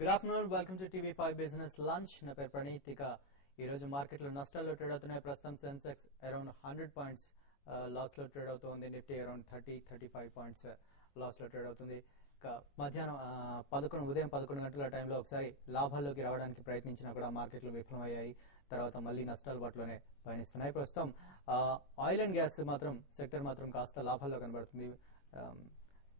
Good afternoon. Welcome to TV5 Business Lunch. నా పేరు ప్రణీత్. ఇక ఈ రోజు మార్కెట్ లో నష్టాల్లో ట్రేడ్ అవుతున్నాయి. ప్రస్తుతం సెన్సెక్స్ అరౌండ్ 100 పాయింట్స్ లాస్ లో ట్రేడ్ అవుతుంది. నిఫ్టీ అరౌండ్ 35 పాయింట్స్ లాస్ లో ట్రేడ్ అవుతుంది. ఇక మధ్యాహ్నం ఉదయం 11 గంటల టైంలో ఒకసారి లాభాల్లోకి రావడానికి ప్రయత్నించినా కూడా మార్కెట్లు విఫలమయ్యాయి. తర్వాత మళ్ళీ నష్టాల బాటలోనే పయనిస్తున్నాయి. ప్రస్తుతం ఆయిల్ అండ్ గ్యాస్ సెక్టర్ మాత్రం కాస్త లాభాల్లో కనబడుతుంది.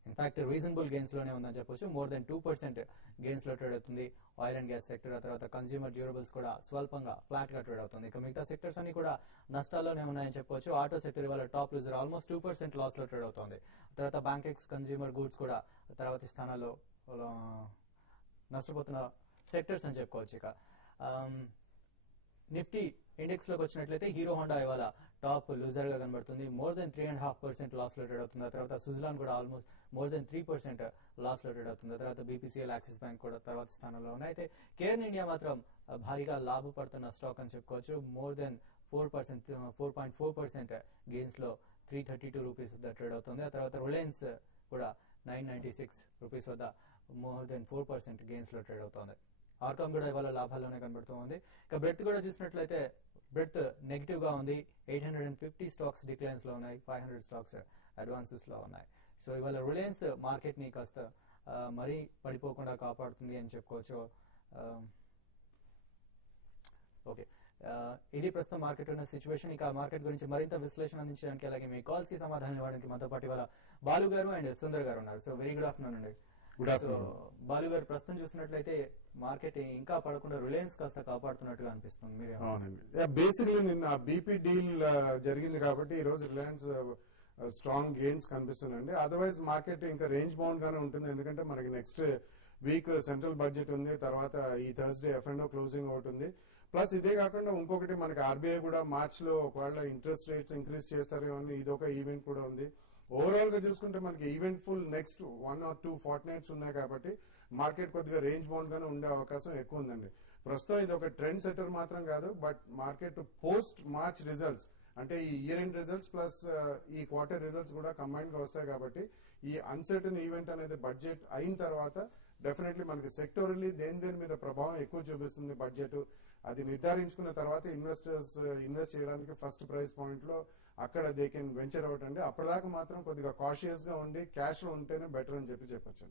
ఇన్ఫాక్ట్ రీజనబుల్ గెయిన్స్ లోనే ఉందని చెప్పొచ్చు. మోర్ దెన్ 2% గెయిన్స్ లో ట్రేడ్ అవుతుంది ఆయిల్ అండ్ గ్యాస్ సెక్టర్. ఆ తర్వాత కన్స్యూమర్ డ్యూరబుల్స్ కూడా స్వల్పంగా ఫ్లాట్ గా ట్రేడ్ అవుతుంది. ఇక మిగతా సెక్టర్స్ అన్ని కూడా నష్టాల్లోనే ఉన్నాయని చెప్పొచ్చు. ఆటో సెక్టర్ ఇవాళ టాప్ లూజర్, ఆల్మోస్ట్ 2% లాస్ లో ట్రేడ్ అవుతుంది. తర్వాత బ్యాంకెక్స్, కన్స్యూమర్ గూడ్స్ కూడా తర్వాతి స్థానాల్లో నష్టపోతున్న సెక్టర్స్ అని చెప్పుకోవచ్చు. ఇక నిఫ్టీ ఇండెక్స్ లోకి వచ్చినట్లయితే హీరో హోండా ఇవాళ టాప్ లూజర్ గా కనబడుతుంది. మోర్ దెన్ 3.5% లాస్ లో ట్రేడ్ అవుతుంది. తర్వాత సుజలాన్ కూడా ఆల్మోస్ట్ మోర్ దెన్ 3% లాస్ లో ట్రేడ్ అవుతుంది. తర్వాత బీపీసీఎల్, యాక్సిస్ బ్యాంక్ కూడా తర్వాత స్థానంలో ఉన్నాయి. అయితే కేర్న్ ఇండియా మాత్రం భారీగా లాభపడుతున్న స్టాక్ అని చెప్పుకోవచ్చు. మోర్ దెన్ 4.4% గెయిన్స్ లో 332 రూపీస్ వద్ద ట్రేడ్ అవుతుంది. ఆ తర్వాత రిలయన్స్ కూడా 996 రూపీస్ వద్ద మోర్ దెన్ 4% గెయిన్స్ లో ట్రేడ్ అవుతుంది. ఆర్కామ్ కూడా ఇవాళ లాభాల్లోనే కనబడుతుంది. ఇక బ్రెడ్త్ కూడా చూసినట్లయితే బ్రెడ్త్ నెగిటివ్ గా ఉంది. 850 స్టాక్స్ డిక్లైన్స్ లో ఉన్నాయి. 500 స్టాక్స్ అడ్వాన్సెస్ లో ఉన్నాయి. సో ఇవాళ రిలయన్స్ మార్కెట్ ని కాస్త మరీ పడిపోకుండా కాపాడుతుంది అని చెప్పుకోవచ్చు. ఓకే, ఇది ప్రస్తుతం మార్కెట్ ఉన్న సిచ్యువేషన్. ఇక మార్కెట్ గురించి మరింత విశ్లేషణ అందించడానికి అలాగే మీ కాల్స్ కి సమాధానం ఇవ్వడానికి మనతో పాటు ఇవాళ బాలు గారు అండ్ సుందర్ గారు ఉన్నారు. సో వెరీ గుడ్ ఆఫ్టర్నూన్ అండి. బాలు గారు, ప్రస్తుతం చూసినట్లయితే మార్కెట్ ఇంకా పడకుండా రిలయన్స్ కాస్త కాపాడుతున్నట్టుగా అనిపిస్తుంది. మీరే? అవునండి, బేసిక్లీ నిన్న బీపీ డీల్ జరిగింది కాబట్టి ఈ రోజు రిలయన్స్ స్ట్రాంగ్ గెయిన్స్ కనిపిస్తుందండి. అదర్వైజ్ మార్కెట్ ఇంకా రేంజ్ బౌండ్ గానే ఉంటుంది. ఎందుకంటే మనకి నెక్స్ట్ వీక్ సెంట్రల్ బడ్జెట్ ఉంది. తర్వాత ఈ థర్స్డే F&O క్లోజింగ్ ఒకటి ఉంది. ప్లస్ ఇదే కాకుండా ఇంకొకటి మనకి ఆర్బీఐ కూడా మార్చ్ లో ఒకవేళ ఇంట్రెస్ట్ రేట్స్ ఇంక్రీజ్ చేస్తారేమో అని ఇదొక ఈవెంట్ కూడా ఉంది. ఓవరాల్ గా చూసుకుంటే మనకి event full next 1 or 2 fortnights ఉన్నాయి కాబట్టి మార్కెట్ కొద్దిగా రేంజ్ బౌండ్ గానే ఉండే అవకాశం ఎక్కువ ఉందండి. ప్రస్తుతం ఇది ఒక ట్రెండ్ సెటర్ మాత్రం కాదు, but market post March results అంటే ఈ ఇయర్ ఎండ్ రిజల్ట్స్ ప్లస్ ఈ క్వార్టర్ రిజల్ట్స్ కూడా కంబైన్ గా వస్తాయి కాబట్టి ఈ అన్సర్టన్ ఈవెంట్ అనేది బడ్జెట్ అయిన తర్వాత డెఫినెట్లీ మనకి సెక్టోరల్లీ దేని మీద ప్రభావం ఎక్కువ చూపిస్తుంది. బడ్జెట్ అది నిర్ధారించుకున్న తర్వాత ఇన్వెస్టర్స్ ఇన్వెస్ట్ చేయడానికి ఫస్ట్ ప్రైస్ పాయింట్ లో అక్కడ దే కెన్ వెంచర్ అవుట్ అండి. అప్పటిదాకా మాత్రం కొద్దిగా కాషియస్ గా ఉండి క్యాష్ లో ఉంటేనే బెటర్ అని చెప్పొచ్చు.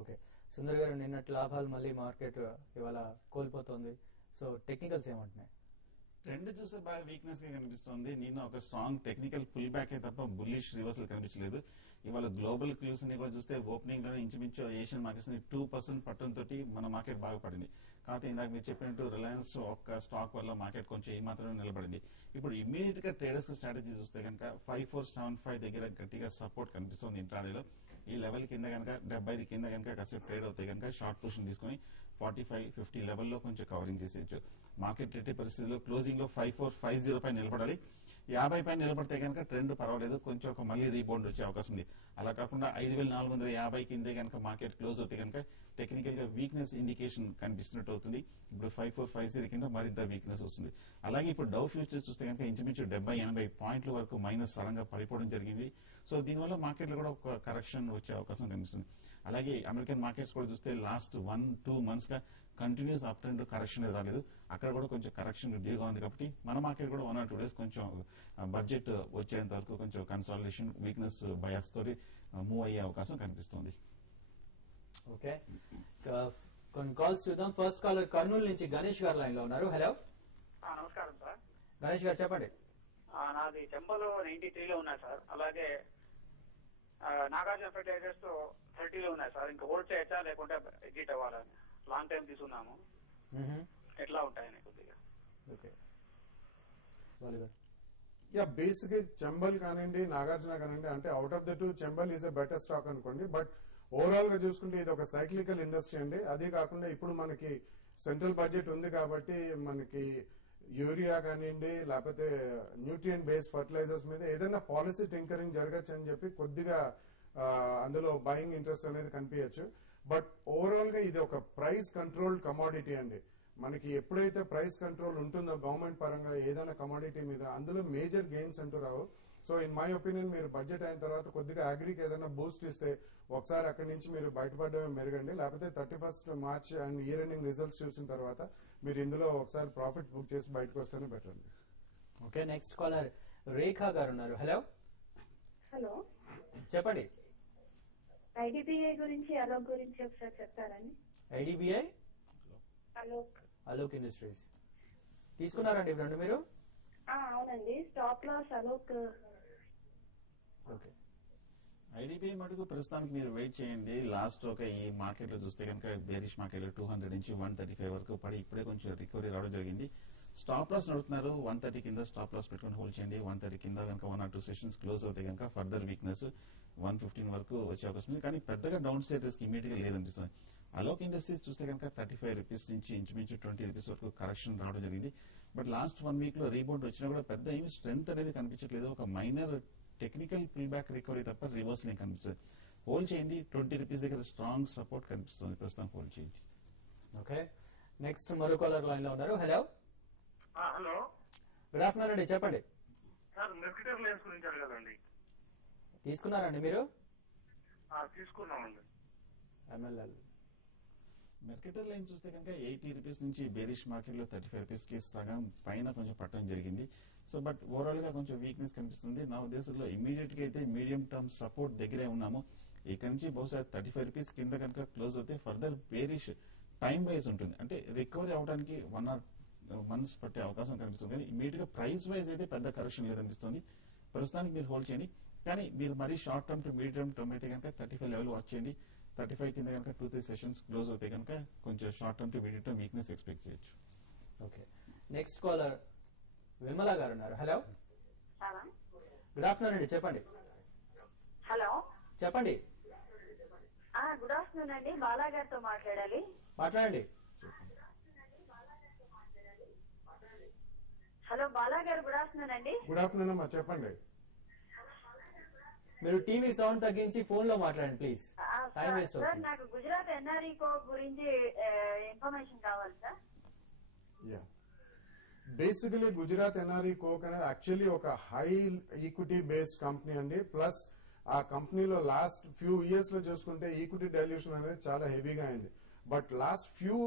ఓకే, సుందర్ గారు, నిన్నటి లాభాలు మళ్ళీ మార్కెట్ ఇవాళ కోల్పోతుంది. So technicals ఏమంటున్నాయి? ట్రెండ్ చూస్తే బాగా వీక్నెస్ గా కనిపిస్తుంది. నిన్న ఒక స్ట్రాంగ్ టెక్నికల్ పుల్ బ్యాక్ తప్ప బుల్లిష్ రివర్సల్ కనిపించలేదు. ఇవాళ గ్లోబల్ క్లూస్ ని కూడా చూస్తే ఓపెనింగ్ లోనే ఇంచుమించు ఏషియన్ మార్కెట్స్ ని 2% పట్టడంతో మన మార్కెట్ బాగా పడింది. కాకపోతే ఇందాక మీరు చెప్పినట్టు రిలయన్స్ ఒక్క స్టాక్ వల్ల మార్కెట్ కొంచెం ఈ మాత్రమే నిలబడింది. ఇప్పుడు ఇమ్మీడియట్ గా ట్రేడర్స్ స్ట్రాటజీ చూస్తే కనుక 5475 దగ్గర గట్టిగా సపోర్ట్ కనిపిస్తుంది ఇంట్రాడేలో. ఈ లెవెల్ కింద కనుక 75 కింద కనుక కాసేపు ట్రేడ్ అవుతాయి కనుక షార్ట్ పొజిషన్ తీసుకుని 45-50 లెవెల్లో కొంచెం కవరింగ్ చేసేయచ్చు. మార్కెట్ ఎట్టి పరిస్థితుల్లో క్లోజింగ్ లో 5450 పై నిలబడాలి. 50 పై నిలబడితే కనుక ట్రెండ్ పర్వాలేదు, కొంచెం ఒక మళ్ళీ రీబౌండ్ వచ్చే అవకాశం ఉంది. అలా కాకుండా 5450 కిందే కనుక మార్కెట్ క్లోజ్ అవుతే కనుక టెక్నికల్ గా వీక్నెస్ ఇండికేషన్ కనిపిస్తున్నట్టు అవుతుంది. ఇప్పుడు 5450 కింద మరింత వీక్నెస్ వస్తుంది. అలాగే ఇప్పుడు డౌ ఫ్యూచర్స్ చూస్తే కనుక ఇంచుమించు 70-80 పాయింట్ల వరకు మైనస్ సడన్ గా పడిపోవడం జరిగింది. సో దీనివల్ల మార్కెట్ లో కూడా ఒక కరెక్షన్ వచ్చే అవకాశం కనిపిస్తుంది. అలాగే అమెరికన్ మార్కెట్స్ కూడా చూస్తే లాస్ట్ 1-2 మంత్స్ గా కంటిన్యూస్ అప్ ట్రెండ్ కరెక్షన్ రాలేదు. అక్కడ కూడా కొంచెం కరెక్షన్ డ్యూగా ఉంది కాబట్టి మన మార్కెట్ కూడా 1 or 2 days కొంచెం బడ్జెట్ వచ్చేంత వరకు కొంచెం కన్సాలిడేషన్ వీక్నెస్ బయాస్ తోటి మూవ్ అయ్యే అవకాశం కనిపిస్తుంది. ఓకే, కొన్ని కాల్స్ చూద్దాం. ఫస్ట్ కాలర్ కర్నూలు నుంచి గణేష్ గారు లైన్ లో ఉన్నారు. హలో, నమస్కారం సార్. గణేష్ గారు చెప్పండి. నాది చెంబలో 93లో ఉన్నాయి సార్. అలాగే నాగార్జున ఫెర్టిలైజర్స్ 30లో ఉన్నాయి సార్. ఇంకా హోల్డ్ చేయొచ్చా లేకుంటే ఎగ్జిట్ అవ్వాలని? లాంగ్ టైం తీసుకున్నాము, ఎట్లా ఉంటాయని కొద్దిగా. బేసిక్ చెంబల్ కానివ్వండి, నాగార్జున కానివ్వండి, అంటే out of the 2 Chambal is a better stock అనుకోండి. బట్ ఓవరాల్ గా చూసుకుంటే ఇది ఒక సైక్లికల్ ఇండస్ట్రీ అండి. అదే కాకుండా ఇప్పుడు మనకి సెంట్రల్ బడ్జెట్ ఉంది కాబట్టి మనకి యూరియా కానివ్వండి లేకపోతే న్యూట్రియంట్ బేస్డ్ ఫర్టిలైజర్స్ మీద ఏదైనా పాలసీ టింకరింగ్ జరగచ్చు అని చెప్పి కొద్దిగా అందులో బయింగ్ ఇంట్రెస్ట్ అనేది కనిపించచ్చు. బట్ ఓవరాల్ గా ఇది ఒక ప్రైస్ కంట్రోల్డ్ కమాడిటీ అండి. మనకి ఎప్పుడైతే ప్రైస్ కంట్రోల్ ఉంటుందో గవర్నమెంట్ పరంగా ఏదైనా కమాడిటీ మీద అందులో మేజర్ గెయిన్స్ అంటూ రావు. సో ఇన్ మై ఒపీనియన్ మీరు బడ్జెట్ అయిన తర్వాత కొద్దిగా అగ్రికి ఏదైనా బూస్ట్ ఇస్తే ఒకసారి అక్కడి నుంచి మీరు బయటపడమే మెరుగండి. లేకపోతే 31st March and year ending results చూసిన తర్వాత మీరు ఇందులో ఒకసారి ప్రాఫిట్ బుక్ చేసి బయటకు వస్తేనే బెటర్ అండి. ఓకే, నెక్స్ట్ కాలర్ రేఖా గారు ఉన్నారు. హలో హలో, చెప్పండి. ఐడిబిఐ గురించి అలోక్ గురించి ఒకసారి చెప్తారండి. ఐడిబిఐ అలోక్ ఇండస్ట్రీస్ తీసుకున్నారండి ఇవి రెండు మీరు? అవునండి, స్టాప్ లాస్ అలోక్. ఓకే, ఐడిబిఐ మటుకు ప్రస్తుతానికి మీరు వెయిట్ చేయండి. లాస్ట్ ఒక ఈ మార్కెట్ లో చూస్తే కనుక బేరిష్ మార్కెట్ లో 200 నుంచి 135 వరకు పడి ఇప్పుడే కొంచెం రికవరీ రావడం జరిగింది. స్టాప్ లాస్ నడుపుతున్నారు. 130 కింద స్టాప్ లాస్ పెట్టుకుని హోల్డ్ చేయండి. 130 కింద కనుక 1 or 2 సెషన్స్ క్లోజ్ అవుతాయి కనుక ఫర్దర్ వీక్నెస్ 115 వరకు వచ్చే అవకాశం ఉంది. కానీ పెద్దగా డౌన్ సైడ్ రిస్క్ ఇమీడియట్ గా లేదనిపిస్తుంది. అలోక్ ఇండస్ట్రీస్ చూస్తే కనుక 35 రూపీస్ నుంచి ఇంచుమించు 20 రూపీస్ వరకు కరెక్షన్ రావడం జరిగింది. బట్ లాస్ట్ 1 వీక్ లో రీబౌండ్ వచ్చినా కూడా పెద్ద ఏమి స్ట్రెంత్ అనేది కనిపించట్లేదు. ఒక minor technical pull back recovery తప్ప రివర్సల్ ఏం కనిపిస్తుంది. హోల్డ్ చేయండి. 20 రూపీస్ దగ్గర స్ట్రాంగ్ సపోర్ట్ కనిపిస్తుంది. ప్రస్తుతం హోల్డ్ చేయండి. ఓకే, నెక్స్ట్ మరో కాలర్ లైన్ లో ఉన్నారు. హలో హలో, గుడ్ ఆఫ్టర్నూన్ అండి, చెప్పండి. సార్ మెర్కిటర్ లైన్స్ గురించి అడగాలండి. తీసుకున్నారండి మీరు? తీసుకున్నామండి. ఎంఎల్ఎల్ మెర్కెటర్ లైన్ చూస్తే కనుక 80 రూపీస్ నుంచి బేరిష్ మార్కెట్ లో 35 రూపీస్ కి సగం పైన కొంచెం పట్టడం జరిగింది. సో బట్ ఓవరాల్ గా కొంచెం వీక్నెస్ కనిపిస్తుంది. నా ఉద్దేశంలో ఇమీడియట్ గా అయితే మీడియం టర్మ్ సపోర్ట్ దగ్గరే ఉన్నాము. ఇక్కడ నుంచి బహుశా 35 రూపీస్ కింద కనుక క్లోజ్ అవుతే ఫర్దర్ బేరిష్ టైం వైజ్ ఉంటుంది. అంటే రికవరీ అవడానికి 1 or 2 months పట్టే అవకాశం కనిపిస్తుంది. కానీ ఇమీడియట్ గా ప్రైస్ వైజ్ అయితే పెద్ద కరెక్షన్ లేదనిపిస్తుంది. ప్రస్తుతానికి మీరు హోల్డ్ చేయండి. కానీ మీరు మరీ short term two medium term అయితే కనుక 35 లెవెల్ వాచ్ చేయండి. 35 కింద కనుక 2-3 సెషన్స్ క్లోజ్ అవుతాయి కనుక కొంచెం short term two medium term weakness expect చేయొచ్చు. ఓకే, నెక్స్ట్ కాలర్ విమల గారు ఉన్నారు. హలో గుడ్ ఆఫ్టర్నూన్ అండి, చెప్పండి. హలో చెప్పండి, గుడ్ ఆఫ్టర్నూన్ అండి, బాలా గారితో మాట్లాడాలి. మాట్లాడండి. హలో బాలా గారు, గుడ్ ఆఫ్టర్నూన్ అండి. గుడ్ ఆఫ్టర్నూన్ అమ్మా, చెప్పండి. మీరు టీవీ సౌండ్ తగ్గించి ఫోన్ లో మాట్లాడండి ప్లీజ్. టైం వేస్ట్ సార్, అవుతుంది. నాకు గుజరాత్ ఎన్ఆర్ఈ కో గురించి ఇన్ఫర్మేషన్ కావాలి sir. Yeah, basically Gujarat NRE coke అనేది యాక్చువల్లీ ఒక హై ఈక్విటీ బేస్డ్ కంపెనీ అండి. ప్లస్ ఆ కంపెనీలో లాస్ట్ ఫ్యూ ఇయర్స్ లో చూసుకుంటే ఈక్విటీ డైల్యూషన్ అనేది చాలా హెవీగా అయింది. బట్ లాస్ట్ ఫ్యూ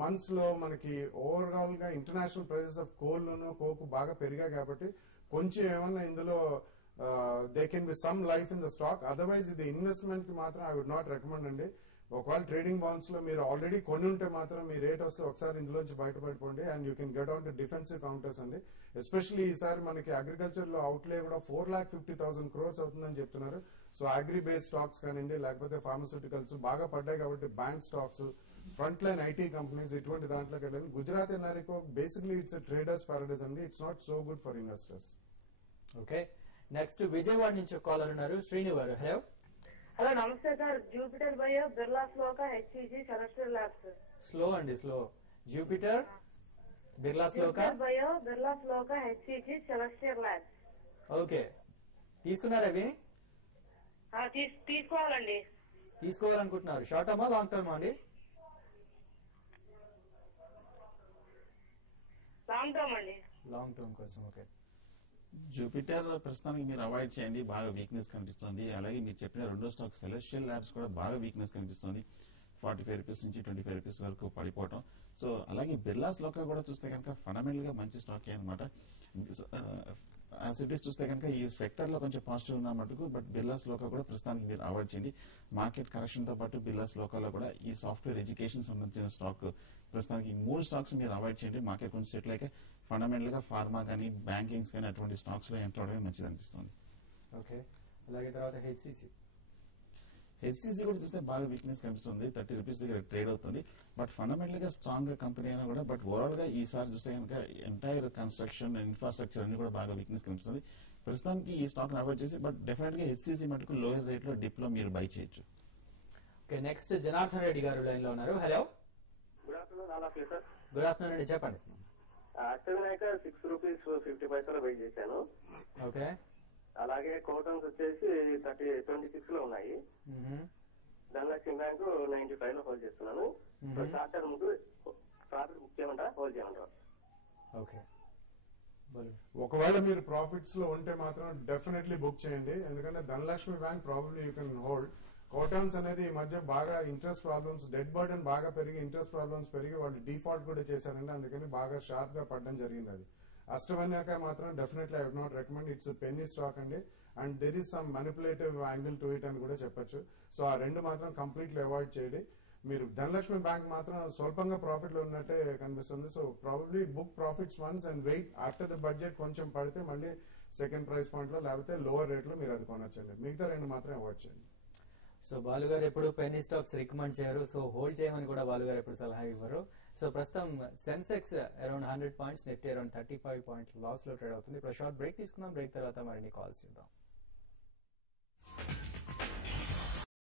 మంత్స్ లో మనకి ఓవరాల్ గా international prices of coal coke బాగా పెరిగాయి కాబట్టి కొంచెం ఏమన్నా ఇందులో they can be some life in the stock. Otherwise ఇది ఇన్వెస్ట్మెంట్ కి మాత్రం ఐ వుడ్ నాట్ రికమెండ్ అండి. ఒకవేళ ట్రేడింగ్ బాండ్స్ లో మీరు ఆల్రెడీ కొని ఉంటే మాత్రం మీ రేట్ వస్తే ఒకసారి ఇందులోంచి బయటపడిపోండి. And you can get on to defensive counters అండి. ఎస్పెషల్లీ ఈసారి మనకి అగ్రికల్చర్ లో అవుట్లే కూడా 4,50,000 crores అవుతుందని చెప్తున్నారు. సో అగ్రి బేస్డ్ స్టాక్స్ కానివ్వండి, లేకపోతే ఫార్మస్యూటికల్స్ బాగా పడ్డాయి కాబట్టి bank stocks, front line IT companies ఇటువంటి దాంట్లోకి వెళ్ళండి. గుజరాత్ ఎన్ఆర్ఈకో బేసిక్లీ ఇట్స్ ట్రేడర్స్ పారడైజ్ అండి. It's not so good for investors. Okay, next Vijayawada నుంచి కాలర్ ఉన్నారు. శ్రీను గారు. హలో హలో, నమస్తే sir. Jupiter bio, Birla Shloka, HEG, celestial labs. Slow అండి, slow. Jupiter, Birla Shloka, Jupiter bio, Birla Shloka, HEG, celestial labs. Okay, తీసుకున్నారా అవి? తీసుకోవాలండి. తీసుకోవాలనుకుంటున్నారు. షార్ట్ టర్మా లాంగ్ టర్మా అండి? లాంగ్ టర్మ్ అండి. లాంగ్ టర్మ్ కోసం. ఓకే, జూపిటర్ ప్రస్తుతానికి మీరు అవాయిడ్ చేయండి. బాగా వీక్నెస్ కనిపిస్తుంది. అలాగే మీరు చెప్పిన రెండో స్టాక్ సెలెస్టియల్ ల్యాబ్స్ కూడా బాగా వీక్నెస్ కనిపిస్తుంది. 45 రూపీస్ నుంచి 25 రూపీస్ వరకు పడిపోవటం. సో అలాగే బిర్లాస్ లోకా కూడా చూస్తే కనుక ఫండమెంటల్ గా మంచి స్టాక్ అనమాట. సిటీస్ చూస్తే కనుక ఈ సెక్టర్ లో కొంచెం పాజిటివ్ ఉన్న మటుకు, బట్ బిర్లాస్ లోకా కూడా ప్రస్తుతానికి మీరు అవాయిడ్ చేయండి. మార్కెట్ కరెక్షన్ తో పాటు బిర్లాస్ లోకాలో కూడా ఈ సాఫ్ట్వేర్ ఎడ్యుకేషన్ సంబంధించిన స్టాక్ ప్రస్తుతానికి 3 స్టాక్స్ మీరు అవాయిడ్ చేయండి. మార్కెట్ కొంచెం సెటిల్ అయితే ఫండమెంటల్ గా ఫార్మా కానీ బ్యాంకింగ్స్ కానీ అటువంటి స్టాక్స్ లో ఎంటర్ అవడమే మంచిది అనిపిస్తుంది. ఓకే, అలాగే తర్వాత హెచ్సిసి కూడా చూస్తే బాగా వీక్నెస్ కనిపిస్తుంది. 30 రూపీస్ దగ్గర ట్రేడ్ అవుతుంది. బట్ ఫండమెంటల్ గా స్ట్రాంగ్ గా కంపెనీ అయినా కూడా, బట్ ఓవరాల్ గా ఈసారి చూస్తే కనుక ఎంటైర్ కన్స్ట్రక్షన్ ఇన్ఫ్రాస్ట్రక్చర్ అన్ని కూడా బాగా వీక్నెస్ కనిపిస్తుంది. ప్రస్తుతానికి ఈ స్టాక్ అవాయిడ్ చేసి, బట్ డెఫినెట్ గా హెచ్సిసి మటుకు లోయర్ రేట్ లో డిప్ లో మీరు బై చేయొచ్చు. ఓకే, నెక్స్ట్ జనార్దన్ రెడ్డి గారు లైన్ లో ఉన్నారు. హలో గుడ్ ఆఫ్టర్నూన్, అలా సార్. గుడ్ ఆఫ్టర్నూన్ అండి, చెప్పండి. అష్టవినాయక 6 రూపీస్ 50 పైసలు వెయిట్ చేశాను. ఓకే, అలాగే కోటన్స్ వచ్చేసి 26 లో ఉన్నాయి. ధనలక్ష్మి బ్యాంక్ 95 లో హోల్డ్ చేస్తున్నాను. షార్ట్ టర్మ్ ప్రాఫిట్ బుక్ చేయమంటారా, హోల్డ్ చేయమంటారా? ఓకే, ఒకవేళ మీరు ప్రాఫిట్స్ లో ఉంటే మాత్రం డెఫినెట్లీ బుక్ చేయండి, ఎందుకంటే Dhanlaxmi bank probably you can hold. కోటాన్స్ అనేది ఈ మధ్య బాగా ఇంట్రెస్ట్ ప్రాబ్లమ్స్, డెడ్ బర్డెన్ బాగా పెరిగి ఇంట్రెస్ట్ ప్రాబ్లమ్స్ పెరిగి వాళ్ళు డిఫాల్ట్ కూడా చేశారండి, అందుకని బాగా షార్ప్ గా పడడం జరిగింది. అది అష్టవన్యాక మాత్రం definitely I would not recommend. It's penny stock అండి, and there is some manipulative angle to it అని కూడా చెప్పొచ్చు. సో ఆ రెండు మాత్రం కంప్లీట్లీ అవాయిడ్ చేయండి. మీరు ధనలక్ష్మి బ్యాంక్ మాత్రం స్వల్పంగా ప్రాఫిట్ లో ఉన్నట్టే కనిపిస్తుంది. So probably book profits once and wait after the budget కొంచెం పడితే మళ్ళీ సెకండ్ ప్రైస్ పాయింట్ లో లేకపోతే లోవర్ రేట్ లో మీరు అది కొనొచ్చండి. మిగతా రెండు మాత్రం అవాయిడ్ చేయండి. సో బాలుగారు ఎప్పుడు పెన్నీ స్టాక్స్ రికమెండ్ చేయరు, సో హోల్డ్ చేయమని కూడా బాలుగారు ఎప్పుడు సలహా ఇవ్వరు. సో ప్రస్తుతం Sensex around 100 points, Nifty around 35 points loss లో ట్రేడ్ అవుతుంది. ఇప్పుడు షార్ట్ బ్రేక్ తీసుకుందాం, బ్రేక్ తర్వాత మరిన్ని కాల్స్ చూద్దాం.